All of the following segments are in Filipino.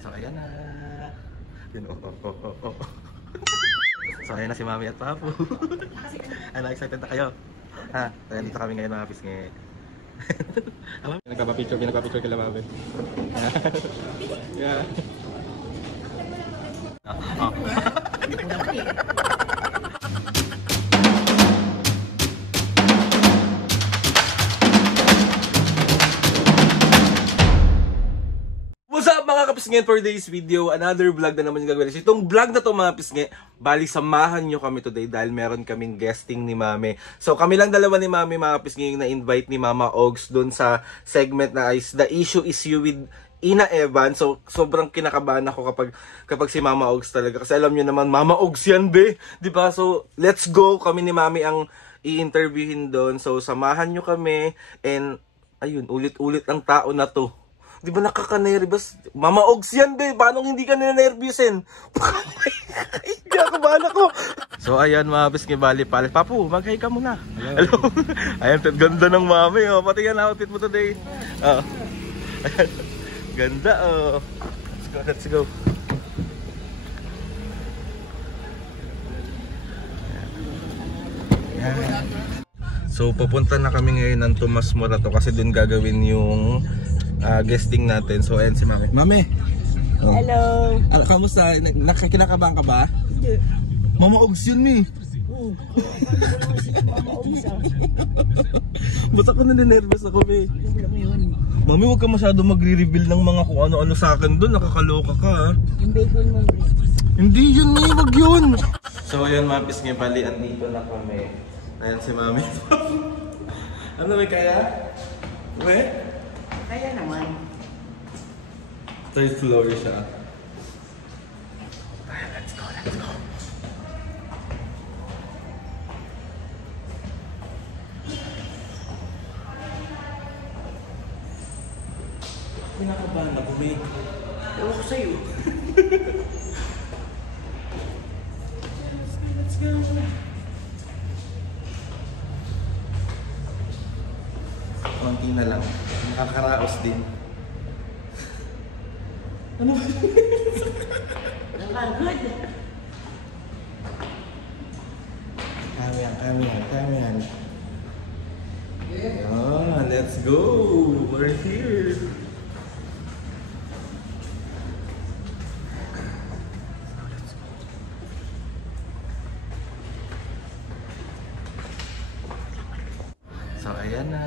So ayan na. Yun, So ayan na si Mami at Papu. Ano, excited na kayo? Ha? Ayan, dito kami ngayon mga pisngi. Pinagpapicture kila Mami. Yeah. What's up mga kapisngi, for today's video, another vlog na naman yung gagawin. So, itong vlog na to mga pisngi, bali samahan nyo kami today dahil meron kaming guesting ni Mami. So kami lang dalawa ni Mami mga pisngi yung na-invite ni Mama Ogs dun sa segment na is The Issue Is You with Ina Evan. So sobrang kinakabahan ako kapag si Mama Ogs talaga. Kasi alam nyo naman, Mama Ogs yan be, diba? So let's go, kami ni Mami ang i-interviewin doon. So samahan nyo kami and ayun, ulit-ulit ang tao na to. Di ba nakaka-nervous? Mama Ogs yan, be. Paano hindi ka na-nervousin? Kinakabahan ako. So, ayan, mga pisngi, bali pala. Papu, mag-hi ka muna. Hello. Ayan, ganda ng Mami, oh. Pati yan outfit mo today. Oh. Ayan. Ganda, oh. Let's go. Ayan. So, pupunta na kami ngayon ng Tomas Morato kasi dun gagawin yung guesting natin. So ayan si Mami. Mami! Oh. Hello! Kamusta? Kinakabahan ka ba? Hindi. Mama Ogs yun eh. Oo. Mama Ogs ah. Ba't ako naninervous ako eh? Mami, huwag ka masyado magre-reveal ng mga kung ano-ano sa akin doon. Nakakaloka ka ha. Yung bacon mo. Hindi yun eh, wag yun. So ayan mga pisngi, bali at dito na kami. Ayan si Mami. Ano may kaya? Uwe? Kaya naman. Third floor siya. Let's go, let's go. Kinakabahan ako, may. Ewan ko sa'yo. Let's go. Konti na lang. Nakakaraos din. Ano ba? Nakagod. Kami yan. Yeah, let's go. We're here. So, ayan na.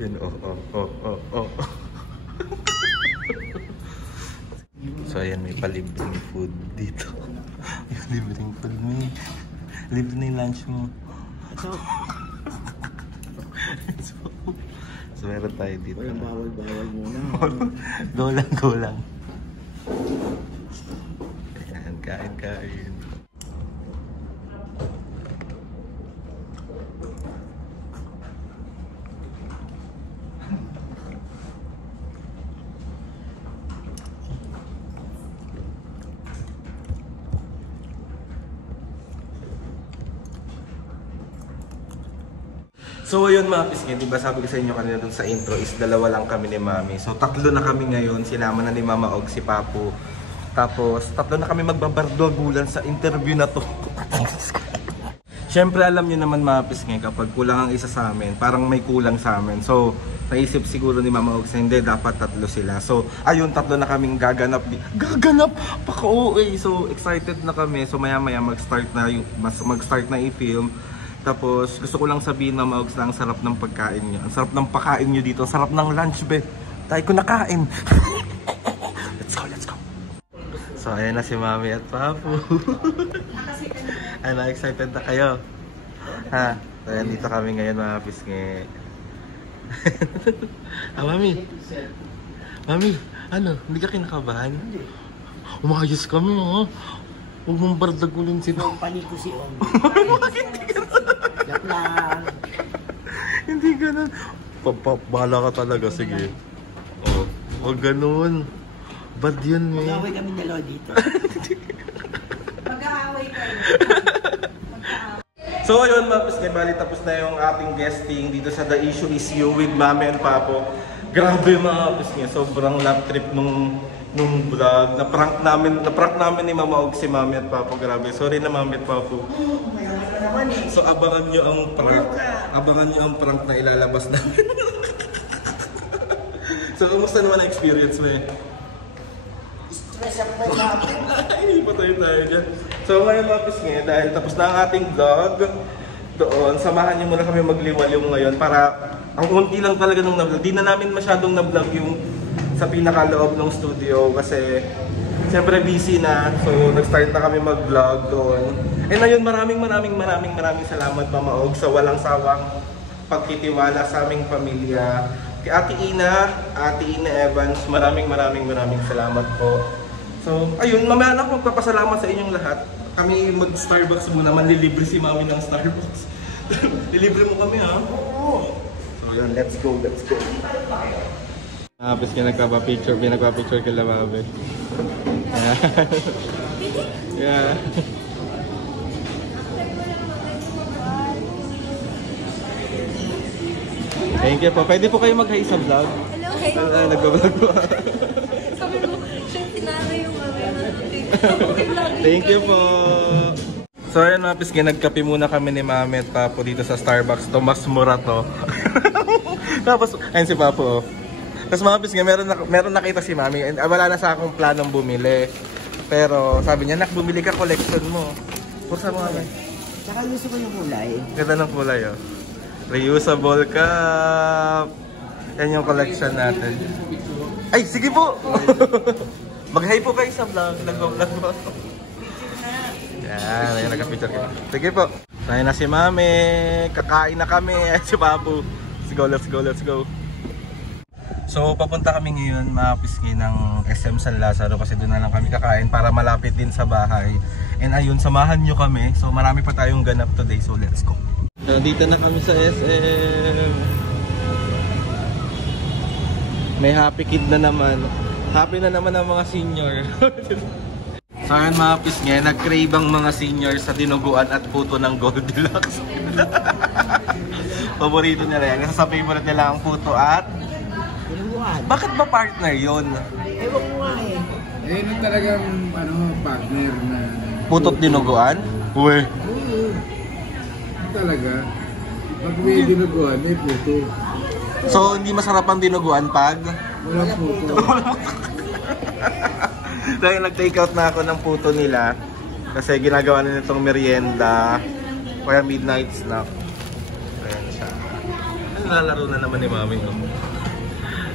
Yun, oh. So ayan, may palibreng food dito. Libreng food mo. Libre na yung lunch mo. So meron tayo dito. Bawal muna. Go lang. Ayan, kain. So ayun mga pisngi, diba sabi ko sa inyo kanina dun sa intro is dalawa lang kami ni Mami. So tatlo na kami ngayon, sinama na ni Mama Og si Papu. Tapos tatlo na kami magbabardogulan sa interview na to. Siyempre alam niyo naman mga pisngi, kapag kulang ang isa sa amin, parang may kulang sa amin. So naisip siguro ni Mama Og na hindi, dapat tatlo sila. So ayun, tatlo na kaming gaganap. Paka-OA. So excited na kami. So maya mag-start na i-film. Tapos gusto ko lang sabihin na Mama Ogs na ang sarap ng pagkain nyo. Ang sarap ng pagkain nyo dito. Ang sarap ng lunch be. Tayo ko nakain. Let's go. So ayan na si Mami at Papu. Ano, excited na kayo? Ha? So ayan, dito kami ngayon mga pisngi. Mami, ano? Hindi ka kinakabahan? Hindi. Umayos kami ha? Huwag mong bardagulin si Ang panito si On. Joke lang. Hindi ganun. Bahala ka talaga, sige. Oh, huwag ganun. Bad yun, eh. Mag-away kami dalawa dito. Mag-aaway kayo. So ayun mga pisngi, bali tapos na yung ating guesting dito sa The Issue Is You with Mami and Papo. Grabe mga kapis niya, sobrang lap trip nung vlog. Na-prank namin ni Mama Og si Mami at Papo. Grabe, sorry na Mami at Papo. So abangan nyo ang prank na ilalabas namin. So kumusta naman ang experience mo eh? Stress up na natin. Ay, patay tayo dyan. So ngayon mga kapis niya, dahil tapos na ang ating vlog doon, samahan niyo muna kami magliwaliw ngayon para ang unti lang talaga nung na-vlog. Di na namin masyadong na-vlog yung sa pinakaloob ng studio kasi siyempre busy na. So nag-start na kami mag-vlog doon. And ayun, maraming salamat Mama Og sa walang sawang pagtitiwala sa aming pamilya. Kay Ate Ina Evans, maraming salamat po. So ayun, mamaya na ako magpapasalamat sa inyong lahat. Kami mag-Starbucks muna, manlilibre si Mami ng Starbucks. Lilibre mo kami ha? Oo. So yun, let's go. Tapos ka nagpapicture kila Mami. Yeah. Thank you po. Pwede po kayo mag-hi sa vlog? Hello. Nagbablog po. Sabi mo, siya tinara yung Thank you po. So ayun mga pisngi, nagkape muna kami ni Mami at Papo dito sa Starbucks. Tomas Morato. Tapos, ayun si Papo. Tapos mga pisngi, meron nakita si Mami. And, wala na sa akong planong bumili. Pero sabi niya, nak, bumili ka, collection mo. Pursa mo Mami. Tsaka gusto ko yung kulay. Ganda ng kulay oh. Reusable cup. Yan yung collection natin. Ay, sige po! Mag-hi po kayo sa vlog. Nag-vlog po. Yan, ayun, nag-picture ka. Sige po. Tayo na si Mami. Kakain na kami. Si Papu. Let's go. So, papunta kami ngayon mga pisngi ng SM San Lazaro kasi doon na lang kami kakain para malapit din sa bahay. And ayun, samahan nyo kami. So, marami pa tayong ganap today. So, let's go. So, dito na kami sa SM. May happy kid na naman. Happy na naman ang mga senior. So ayun mga pisngi, nag-crave ang mga senior sa dinuguan at puto ng Goldilocks. Paborito nila yan. Kasi sa favorite nila ang puto at... Dinuguan. Bakit ba partner yun? Ewan ko nga eh. Yun yung talagang partner na... Puto't dinuguan? Uwe. Oo. Talaga. Pag may dinuguan, may puto. So hindi masarap ang dinuguan pag... Walang puto. Dahil nag-take out na ako ng puto nila. Kasi ginagawa na nitong merienda. Kaya midnight snack. Ayan siya. Ano lalaro na naman ni Mami? Oh?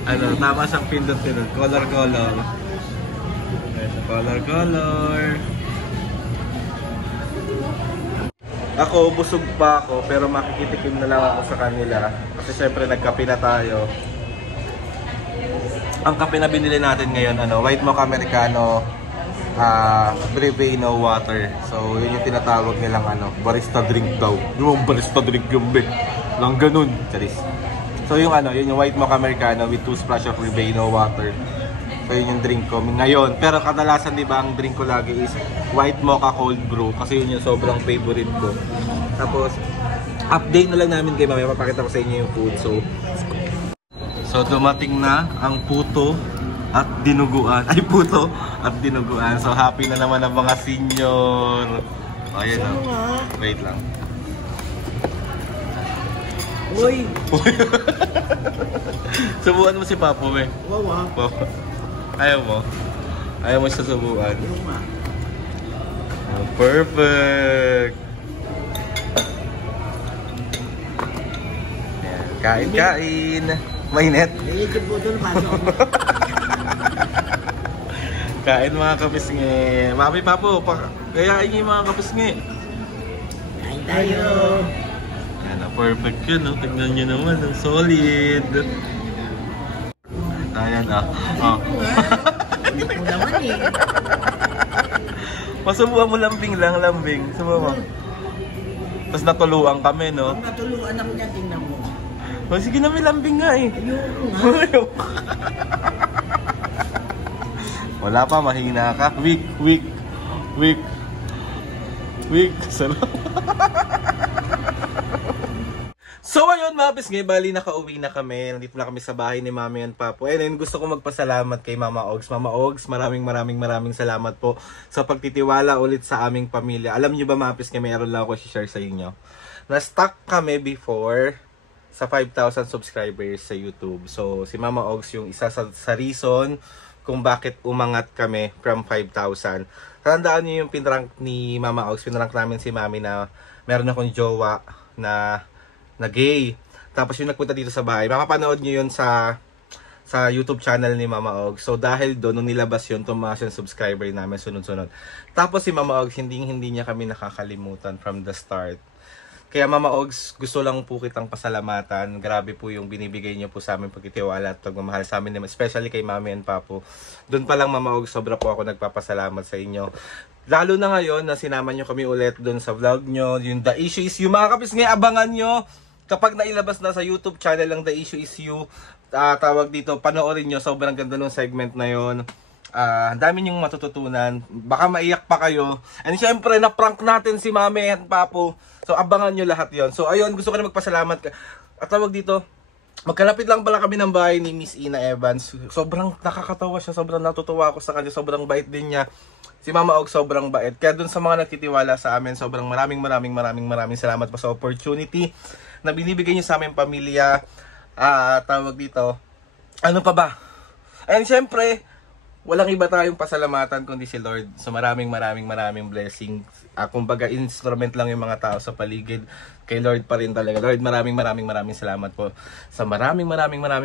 Ano, tama siyang pindot-pindot. Color. Ayan, color. Ako, busog pa ako, pero makikitikim na lang ako sa kanila. Kasi syempre nagkape na tayo. Ang kape na binili natin ngayon, white mocha americano, breve no water. So, yun yung tinatawag nilang barista drink daw. Yung barista drink yung lang ganun. Charis. So, yung yun yung white mocha americano with 2 splash of breve no water. So, yun yung drink ko ngayon. Pero kadalasan, di ba, ang drink ko lagi is white mocha cold brew. Kasi yun yung sobrang favorite ko. Tapos, update na lang namin kay Mami. Mapakita ko sa inyo yung food. So, dumating na ang puto at dinuguan. Ay, puto at dinuguan. So, happy na naman ang mga senior. O, ayan o. Wait lang. Uy! Subuan mo si Papo, eh. Wawa. Ayaw mo? Ayaw mo siya subuan? Ayaw nga. Oh, perfect! Ayan, kain! Mainit? Mainit yung puto na pasok. Kain mga kapisngi. Mami Papo, kayain niyo yung mga kapisngi. Kain tayo. Yan, perfect yun. Tignan nyo naman, solid. Ayan Hindi ko naman eh. Masubuhan mo lambing. Subuhan mo. Tapos natuluan kami, no? Pag natuluan ako niya, tingnan mo. Oh, sige na, may lambing nga eh. Ayoko nga. Wala pa, mahina ka. Weak. Sarap. So ayun mga pisngi, bali nakauwi na kami. Nandito na kami sa bahay ni Mami and Papo. And then gusto ko magpasalamat kay Mama Ogs. Mama Ogs, maraming salamat po sa pagtitiwala ulit sa aming pamilya. Alam niyo ba mga pisngi, mayroon lang ako share sa inyo. Na-stuck kami before sa 5,000 subscribers sa YouTube. So si Mama Ogs yung isa sa reason kung bakit umangat kami from 5,000. Tandaan niyo yung pinrank ni Mama Ogs. Pinrank namin si Mami na meron akong jowa na gay. Tapos yung nagpunta dito sa bahay, mapapanood nyo yun sa YouTube channel ni Mama Og. So dahil doon, nung nilabas yun, tumaas yung subscriber namin sunod-sunod. Tapos si Mama Og, hindi niya kami nakakalimutan from the start. Kaya Mama Ogs, gusto lang po kitang pasalamatan. Grabe po yung binibigay niyo po sa amin pagtitiwala at pagmamahal sa amin, especially kay Mami and Papo. Doon pa lang Mama Ogs, sobra po ako nagpapasalamat sa inyo. Lalo na ngayon na sinama nyo kami ulit doon sa vlog nyo. Yung The Issue Is You. Mga kapis nga, abangan nyo. Kapag nailabas na sa YouTube channel lang The Issue Is You, tawag dito, panoorin nyo. Sobrang ganda ng segment na yon. Ang dami nyong matututunan. Baka maiyak pa kayo. And syempre, na-prank natin si Mami at Papo. So, abangan nyo lahat yon. So, ayun, gusto ko na magpasalamat. At tawag dito, magkalapit lang pala kami ng bahay ni Miss Ina Evans. Sobrang nakakatawa siya. Sobrang natutuwa ako sa kanya. Sobrang bait din niya. Si Mama Og sobrang bait. Kaya dun sa mga nagtitiwala sa amin, sobrang maraming salamat pa sa opportunity na binibigay niyo sa aming pamilya. Tawag dito, ano pa ba? And syempre, walang iba tayong pasalamatan kundi si Lord. So maraming blessings. Kumbaga instrument lang yung mga tao sa paligid. Kay Lord pa rin talaga. Lord, maraming salamat po sa maraming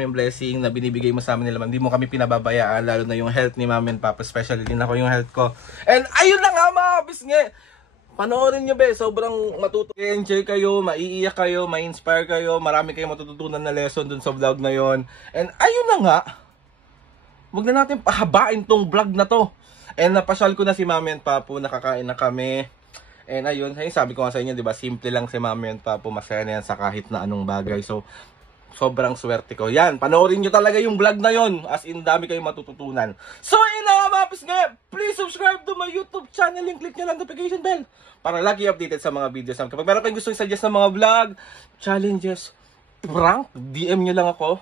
blessing na binibigay mo sa amin nila. Hindi mo kami pinababayaan, lalo na yung health ni Mami and Papa, especially din ako yung health ko. And ayun na nga mga bisngi, panoorin nyo be, sobrang enjoy kayo, maiiyak kayo, ma-inspire kayo, marami kayong matututunan na lesson dun sa vlog na yon. And ayun na nga, wag na natin pahabain tong vlog na to. And napasyal ko na si Mami and Papo, nakakain na kami. And ayun, sabi ko nga sa inyo, di ba, simple lang si Mami and Papo, masaya na yan sa kahit na anong bagay. So, sobrang swerte ko. Yan, panoorin nyo talaga yung vlog na yon. As in, dami kayong matututunan. So, yun na nga mga pisngi, please subscribe to my YouTube channel and click nyo lang notification bell para lagi updated sa mga videos. Kapag meron kayong gusto suggest ng mga vlog, challenges, prank, DM nyo lang ako.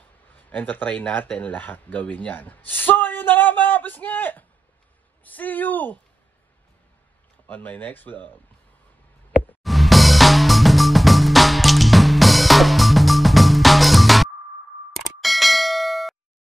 And try natin lahat gawin yan. So, yun na nga mga pisngi. See you on my next vlog.